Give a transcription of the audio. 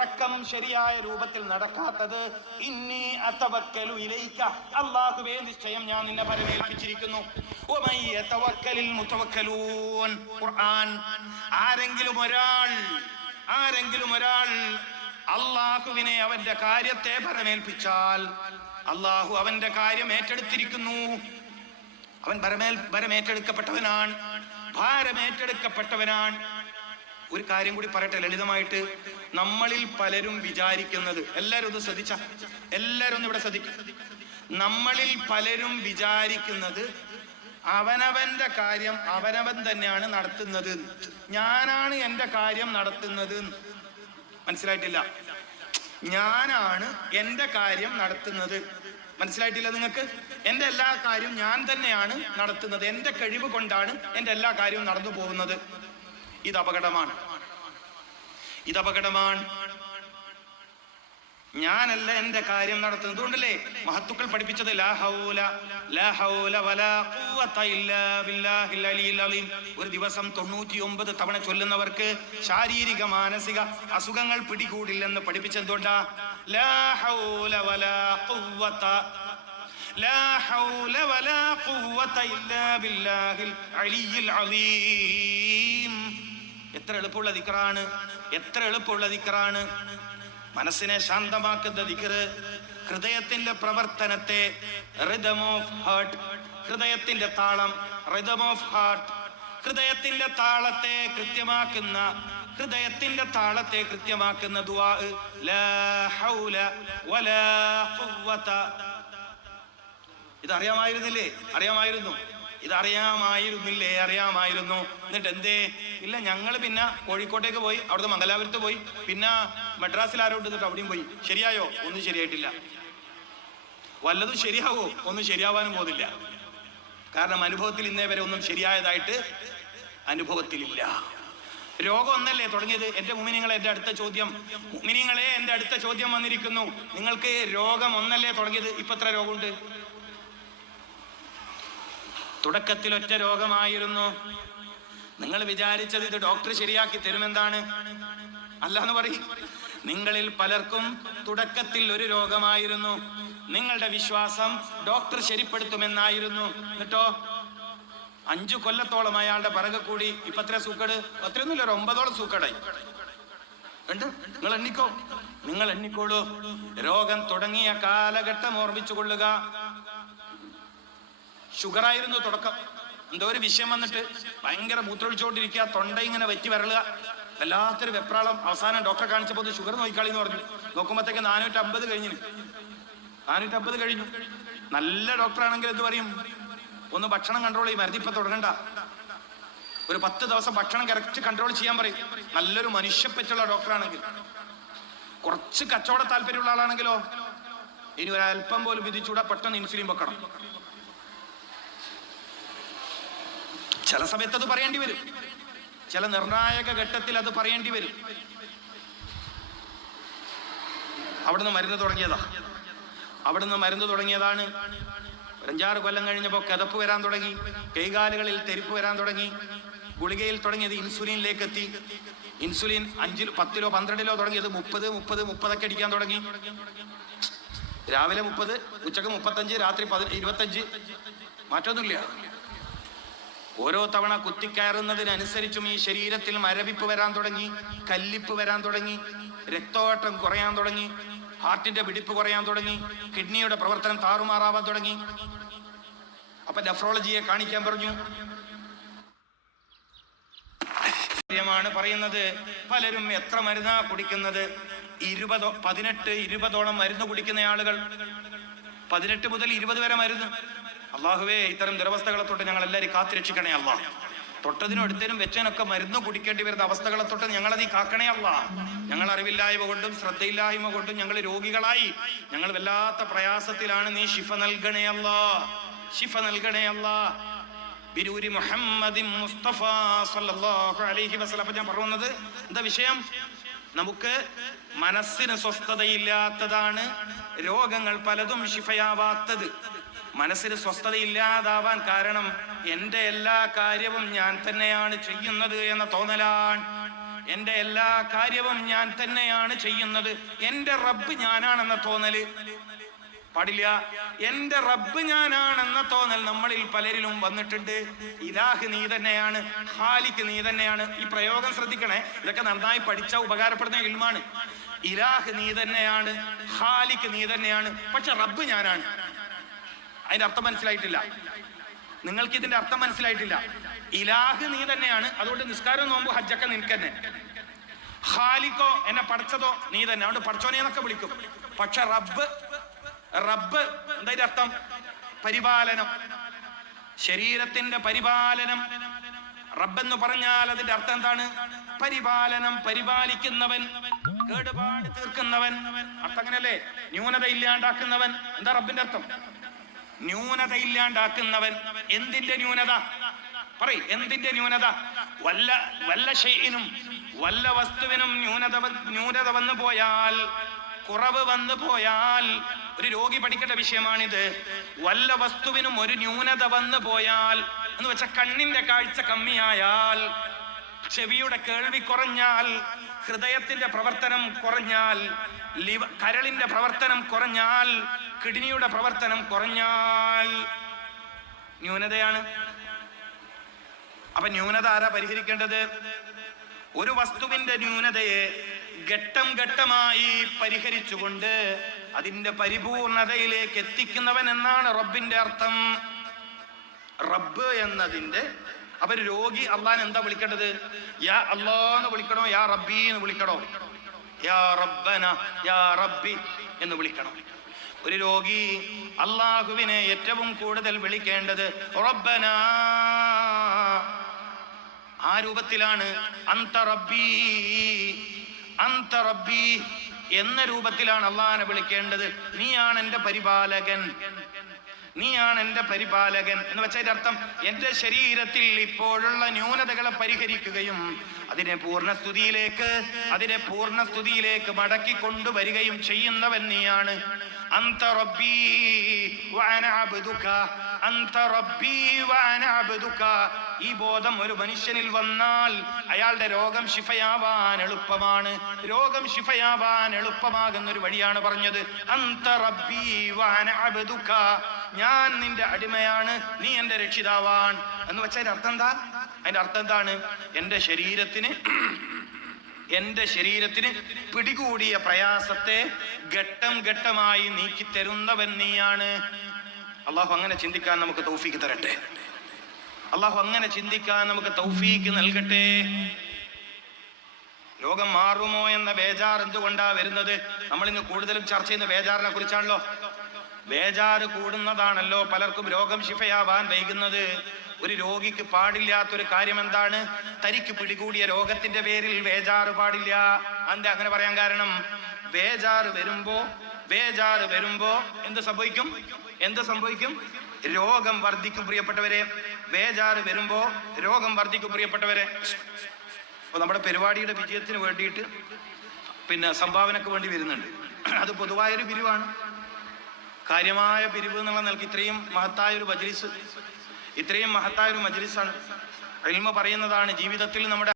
ഉറക്കം ശരിയായ രൂപത്തിൽ നടക്കാത്തത്. ഇന്നി അതവക്കലു ഇലൈക, അല്ലാഹുവേ നിശ്ചയം ഞാൻ നിന്നെ പരമേൽപ്പിച്ചിരിക്കുന്നു. വമൻ യതവക്കലിൽ മുതവക്കലൂൻ. ഖുർആൻ. ആരെങ്കിലും ഒരാൾ അല്ലാഹുവിനെ അവന്റെ കാര്യത്തെ പരമേൽപ്പിച്ചാൽ അല്ലാഹു അവന്റെ കാര്യം ഏറ്റെടുത്തിരിക്കുന്നു. അവൻ ഭാരമേറ്റെടുക്കപ്പെട്ടവനാണ്. ഒരു കാര്യം കൂടി പറയട്ടെ ലളിതമായിട്ട്. നമ്മളിൽ പലരും വിചാരിക്കുന്നത്, എല്ലാവരും ഒന്ന് ശ്രദ്ധിച്ച, എല്ലാവരും ഒന്ന് ഇവിടെ ശ്രദ്ധിക്കും. നമ്മളിൽ പലരും വിചാരിക്കുന്നത് അവനവന്റെ കാര്യം അവനവൻ തന്നെയാണ് നടത്തുന്നത്. ഞാനാണ് എൻ്റെ കാര്യം നടത്തുന്നത്. മനസ്സിലായിട്ടില്ല? ഞാനാണ് എൻ്റെ കാര്യം നടത്തുന്നത്. മനസ്സിലായിട്ടില്ല നിങ്ങൾക്ക്? എൻ്റെ എല്ലാ കാര്യവും ഞാൻ തന്നെയാണ് നടത്തുന്നത്. എൻ്റെ കഴിവ് കൊണ്ടാണ് എൻ്റെ എല്ലാ കാര്യവും നടന്നു പോകുന്നത്. ഇത് അപകടമാണ്. ഞാനല്ല എൻ്റെ കാര്യം നടത്തുന്നത്. അതുകൊണ്ടല്ലേ മഹത്തുക്കൾ പഠിപ്പിച്ചത് ലാ ഹൗല വലാ ഖുവത ഇല്ലാ ബില്ലാഹിൽ അലിയിൽ അലീം. ഒരു ദിവസം 99 തവണ ചൊല്ലുന്നവർക്ക് ശാരീരിക മാനസിക അസുഖങ്ങൾ പിടികൂടില്ലെന്ന് പഠിപ്പിച്ചെന്തുകൊണ്ടാ? ലാ ഹൗല വലാ ഖുവത ഇല്ലാ ബില്ലാഹിൽ അലിയിൽ അലീം. എത്ര എളുപ്പമുള്ള ദിക്റാണ്. മനസ്സിനെ ശാന്തമാക്കുന്ന ദിക്റ്, ഹൃദയത്തിന്റെ പ്രവർത്തനത്തെ, റിതം ഓഫ് ഹാർട്ട്, ഹൃദയത്തിന്റെ താളം, റിതം ഓഫ് ഹാർട്ട്, ഹൃദയത്തിന്റെ താളത്തെ കൃത്യമാക്കുന്ന ദുആ ലാ ഹൗല വലാ ഖുവത. ഇത് അറിയാമായിരുന്നില്ലേ? എന്നിട്ട് എന്തേ? ഇല്ല, ഞങ്ങൾ പിന്നെ കോഴിക്കോട്ടേക്ക് പോയി, അവിടുത്തെ മംഗലാപുരത്ത് പോയി, പിന്നെ മദ്രാസിൽ ആരോട്ട് എന്നിട്ട് അവിടെയും പോയി. ശരിയായോ? ഒന്നും ശരിയായിട്ടില്ല. വല്ലതും ശരിയാവോ? ഒന്നും ശരിയാവാനും പോകുന്നില്ല. കാരണം അനുഭവത്തിൽ ഇന്നേ വരെ ഒന്നും ശരിയായതായിട്ട് അനുഭവത്തിലില്ല. രോഗം ഒന്നല്ലേ തുടങ്ങിയത്? എൻ്റെ മുഅ്മിനീങ്ങളെ, എൻ്റെ അടുത്ത ചോദ്യം വന്നിരിക്കുന്നു. നിങ്ങൾക്ക് രോഗം ഒന്നല്ലേ തുടങ്ങിയത്? ഇപ്പൊ എത്ര രോഗമുണ്ട്? തുടക്കത്തിൽ ഒറ്റ രോഗമായിരുന്നു. നിങ്ങൾ വിചാരിച്ചത് ഇത് ഡോക്ടർ ശരിയാക്കി തരുമെന്നാണ്. അല്ലാന്ന് പറയും. നിങ്ങളിൽ പലർക്കും തുടക്കത്തിൽ ഒരു രോഗമായിരുന്നു. നിങ്ങളുടെ വിശ്വാസം ഡോക്ടർ ശരിപ്പെടുത്തുമെന്നായിരുന്നു. എന്നിട്ടോ 5 കൊല്ലത്തോളം അയാളുടെ പിറകെ കൂടി ഇപ്പൊ എത്ര സൂക്കേട്? അത്രയൊന്നുമില്ല, ഒരു 9ഓളം സൂക്കേടായി ഉണ്ട്. നിങ്ങൾ എണ്ണിക്കോളൂ. രോഗം തുടങ്ങിയ കാലഘട്ടം ഓർമ്മിച്ചു കൊള്ളുക. ഷുഗറായിരുന്നു തുടക്കം. എന്തോ ഒരു വിഷയം വന്നിട്ട് ഭയങ്കര മൂത്രമൊഴിച്ചുകൊണ്ടിരിക്കുക, തൊണ്ട ഇങ്ങനെ വറ്റി വരളുക, വല്ലാത്തൊരു വെപ്രാളം. അവസാനം ഡോക്ടറെ കാണിച്ചപ്പോൾ ഷുഗർ നോക്കിക്കളി എന്ന് പറഞ്ഞു. നോക്കുമ്പോഴത്തേക്ക് 450 കഴിഞ്ഞു. നല്ല ഡോക്ടറാണെങ്കിൽ എന്ത് പറയും? ഒന്ന് ഭക്ഷണം കൺട്രോൾ ചെയ്യും, മരുന്ന് ഇപ്പൊ തുടങ്ങണ്ട, ഒരു 10 ദിവസം ഭക്ഷണം കറക്റ്റ് കൺട്രോൾ ചെയ്യാൻ പറയും. നല്ലൊരു മനുഷ്യപ്പറ്റുള്ള ഡോക്ടറാണെങ്കിൽ. കുറച്ച് കച്ചവട താല്പര്യമുള്ള ആളാണെങ്കിലോ ഇനി ഒരല്പം പോലും വിധിച്ചൂടാ, പെട്ടെന്ന് ഇൻസുലിൻ വെക്കണം. ചില സമയത്ത് അത് പറയേണ്ടി വരും, ചില നിർണായക ഘട്ടത്തിൽ അത് പറയേണ്ടി വരും. അവിടുന്ന് മരുന്ന് തുടങ്ങിയതാണ്. 5-6 കൊല്ലം കഴിഞ്ഞപ്പോൾ കിതപ്പ് വരാൻ തുടങ്ങി, കൈകാലുകളിൽ തെരിപ്പ് വരാൻ തുടങ്ങി. ഗുളികയിൽ തുടങ്ങിയത് ഇൻസുലിനിലേക്ക് എത്തി. ഇൻസുലിൻ 5, 10 12 തുടങ്ങിയത് 30 അടിക്കാൻ തുടങ്ങി. രാവിലെ 30, ഉച്ചക്ക് 35, രാത്രി 25. മാറ്റമൊന്നുമില്ല. ഓരോ തവണ കുത്തിക്കയറുന്നതിനനുസരിച്ചും ഈ ശരീരത്തിൽ മരവിപ്പ് വരാൻ തുടങ്ങി, കല്ലിപ്പ് വരാൻ തുടങ്ങി, രക്തോട്ടം കുറയാൻ തുടങ്ങി, ഹാർട്ടിന്റെ പിടിപ്പ് കുറയാൻ തുടങ്ങി, കിഡ്നിയുടെ പ്രവർത്തനം താറുമാറാവാൻ തുടങ്ങി. അപ്പൊ നെഫ്രോളജിയെ കാണിക്കാൻ പറഞ്ഞു. ാണ് പറയുന്നത്. പലരും എത്ര മരുന്നാ കുടിക്കുന്നത്? 18-20ഓളം മരുന്ന് കുടിക്കുന്ന ആളുകൾ. 18 മുതൽ 20 വരെ മരുന്ന്. അള്ളാഹുവേ, ഇത്തരം ദുരവസ്ഥകളെ തൊട്ട് ഞങ്ങൾ എല്ലാവരും കാത്തുരക്ഷിക്കണേ അല്ലാ. തൊട്ടതിനും എടുത്തതിനും വെച്ചതിനൊക്കെ മരുന്ന് കുടിക്കേണ്ടി വരുന്ന അവസ്ഥകളെ തൊട്ട് ഞങ്ങളത് കാക്കണേ അല്ലാ. ഞങ്ങൾ അറിവില്ലായ്മ കൊണ്ടും ശ്രദ്ധയില്ലായ്മ കൊണ്ടും ഞങ്ങൾ രോഗികളായി, ഞങ്ങൾ വല്ലാത്ത പ്രയാസത്തിലാണ്. നീ ശിഫ നൽകണേ അല്ലാ. ബിരൂരി മുഹമ്മദി മുസ്തഫ സല്ലല്ലാഹു അലൈഹി വസല്ലം. ഞാൻ പറയുന്നത് എന്താ വിഷയം? നമുക്ക് മനസ്സിന് സ്വസ്ഥതയില്ലാത്തതാണ് രോഗങ്ങൾ പലതും ശിഫയാവാത്തത്. മനസ്സിന് സ്വസ്ഥതയില്ലാതാവാൻ കാരണം എൻ്റെ എല്ലാ കാര്യവും ഞാൻ തന്നെയാണ് ചെയ്യുന്നത് എന്ന തോന്നലാണ്. എൻ്റെ എല്ലാ കാര്യവും ഞാൻ തന്നെയാണ് ചെയ്യുന്നത്, എൻ്റെ റബ്ബ് ഞാനാണെന്ന തോന്നല് പാടില്ല. എൻ്റെ റബ്ബ് ഞാനാണെന്ന തോന്നൽ നമ്മളിൽ പലരിലും വന്നിട്ടുണ്ട്. ഇലാഹ് നീ തന്നെയാണ്, ഖാലിഖ് നീ തന്നെയാണ്. ഈ പ്രയോഗം ശ്രദ്ധിക്കണേ, ഇതൊക്കെ നന്നായി പഠിച്ച ഉപകാരപ്പെടുന്ന ഇൽമാണ്. ഇലാഹ് നീ തന്നെയാണ്, ഖാലിഖ് നീ തന്നെയാണ്, പക്ഷെ റബ്ബ് ഞാനാണ്. അതിന്റെ അർത്ഥം മനസ്സിലായിട്ടില്ല. നിങ്ങൾക്ക് ഇതിന്റെ അർത്ഥം മനസ്സിലായിട്ടില്ല. ഇലാഹ് നീ തന്നെയാണ്, അതുകൊണ്ട് നിസ്കാരം നോമ്പ് ഹജ്ജൊക്കെ നിനക്ക് തന്നെ. ഖാലിഖോ എന്നെ പഠിച്ചതോ നീ തന്നെ, അതുകൊണ്ട് പഠിച്ചോനെ എന്നൊക്കെ വിളിക്കും. പക്ഷെ റബ്ബ് എന്താ അർത്ഥം? പരിപാലനം, ശരീരത്തിന്റെ പരിപാലനം. റബ്ബെന്ന് പറഞ്ഞാൽ അതിന്റെ അർത്ഥം എന്താണ്? പരിപാലനം, പരിപാലിക്കുന്നവൻ, കേടുപാട് തീർക്കുന്നവൻ. അർത്ഥം അങ്ങനല്ലേ? ന്യൂനത ഇല്ലാണ്ടാക്കുന്നവൻ. എന്താ റബ്ബിന്റെ അർത്ഥം? ന്യൂനത ഇല്ലാണ്ടാക്കുന്നവൻ. എന്തിന്റെ ന്യൂനത? പറയ്, എന്തിന്റെ ന്യൂനത? വല്ല ഷൈഇനും, വല്ല വസ്തുവിനും ന്യൂനത വന്നു പോയാൽ, കുറവ് വന്നു പോയാൽ, ഒരു രോഗി പഠിക്കേണ്ട വിഷയമാണിത്. വല്ല വസ്തുവിനും ഒരു ന്യൂനത വന്നു പോയാൽ എന്ന് വെച്ചാൽ കണ്ണിന്റെ കാഴ്ച കമ്മിയായാൽ, ചെവിയുടെ കേൾവി കുറഞ്ഞാൽ, ഹൃദയത്തിന്റെ പ്രവർത്തനം കുറഞ്ഞാൽ, കരളിന്റെ പ്രവർത്തനം കുറഞ്ഞാൽ, കിഡ്നിയുടെ പ്രവർത്തനം കുറഞ്ഞാൽ ന്യൂനതയാണ്. അപ്പൊ ന്യൂനത ആരാ പരിഹരിക്കേണ്ടത്? ഒരു വസ്തുവിന്റെ ന്യൂനതയെ ഘട്ടം ഘട്ടമായി പരിഹരിച്ചുകൊണ്ട് അതിന്റെ പരിപൂർണതയിലേക്ക് എത്തിക്കുന്നവൻ എന്നാണ് റബ്ബിന്റെ അർത്ഥം. റബ്ബ് എന്നതിന്റെ, അപ്പൊ രോഗി അള്ളാഹ് എന്താ വിളിക്കേണ്ടത്? യാ അല്ലാന്ന് വിളിക്കണോ, യാ റബ്ബി എന്ന് വിളിക്കണോ? യാ റബ്ബന, യാ റബ്ബി എന്ന് വിളിക്കണം. ഒരു രോഗി അള്ളാഹുവിനെ ഏറ്റവും കൂടുതൽ വിളിക്കേണ്ടത് റബ്ബന. ആ രൂപത്തിലാണ് അന്ത റബ്ബി, അന്ത റബ്ബി എന്ന രൂപത്തിലാണ് അള്ളാഹനെ വിളിക്കേണ്ടത്. നീയാണ് എൻ്റെ പരിപാലകൻ, നീയാണ് എൻ്റെ പരിപാലകൻ എന്ന് വെച്ചതിന്റെ അർത്ഥം എൻ്റെ ശരീരത്തിൽ ഇപ്പോഴുള്ള ന്യൂനതകളെ പരിഹരിക്കുകയും അതിനെ പൂർണ്ണസ്തുതിയിലേക്ക് മടക്കി കൊണ്ടുവരികയും ചെയ്യുന്നവൻ നീയാണ്. അന്ത റബ്ബി വഅന അബ്ദുക, അന്ത റബ്ബി വഅന അബ്ദുക. ഈ ബോധം ഒരു മനുഷ്യനിൽ വന്നാൽ അയാളുടെ രോഗം ശിഫയാവാൻ എളുപ്പമാണ്. രോഗം ശിഫയാവാൻ എളുപ്പമാകുന്ന ഒരു വഴിയാണ് പറഞ്ഞത്. അന്ത റബ്ബി വഅന അബ്ദുക, ഞാൻ നിന്റെ അടിമയാണ്, നീ എൻ്റെ രക്ഷിതാവാൻ എന്ന് വെച്ചാൽ അതിന്റെ അർത്ഥം എന്താ? അതിന്റെ അർത്ഥം എന്താണ്? എൻ്റെ ശരീരത്തിന് പിടികൂടിയ പ്രയാസത്തെ ഘട്ടം ഘട്ടമായി നീക്കി തരുന്നവൻ നീയാണ്. അള്ളാഹു അങ്ങനെ ചിന്തിക്കാൻ നമുക്ക് തൗഫീക്ക് തരട്ടെ. അള്ളാഹു അങ്ങനെ ചിന്തിക്കാൻ നമുക്ക് തൗഫീക്ക് നൽകട്ടെ. രോഗം മാറുമോ എന്ന ബേജാർ എന്തുകൊണ്ടാ വരുന്നത്? നമ്മൾ ഇന്ന് കൂടുതലും ചർച്ച ചെയ്യുന്ന ബേജാറിനെ കുറിച്ചാണല്ലോ. ബേജാറ് കൂടുന്നതാണല്ലോ പലർക്കും രോഗം ശിഫയാവാൻ വൈകുന്നത്. ഒരു രോഗിക്ക് പാടില്ലാത്തൊരു കാര്യം എന്താണ്? തനിക്ക് പിടികൂടിയ രോഗത്തിന്റെ പേരിൽ ബേജാറ് പാടില്ല. എന്താ അങ്ങനെ പറയാൻ കാരണം? ബേജാറ് വരുമ്പോ എന്ത് സംഭവിക്കും? രോഗം വർദ്ധിക്കും പ്രിയപ്പെട്ടവരെ. ബേജാറ് വരുമ്പോ രോഗം വർദ്ധിക്കും പ്രിയപ്പെട്ടവരെ. അപ്പൊ നമ്മുടെ പരിപാടിയുടെ വിജയത്തിന് വേണ്ടിയിട്ട് സംഭാവനക്ക് വേണ്ടി വരുന്നുണ്ട്. അത് പൊതുവായൊരു പിരിവാണ്, കാര്യമായ പിരിവ് എന്നുള്ള നിലയ്ക്ക് ഇത്രയും മഹത്തായൊരു മജ്ലിസാണ്. ഇൽമ പറയുന്നതാണ് ജീവിതത്തിൽ നമ്മുടെ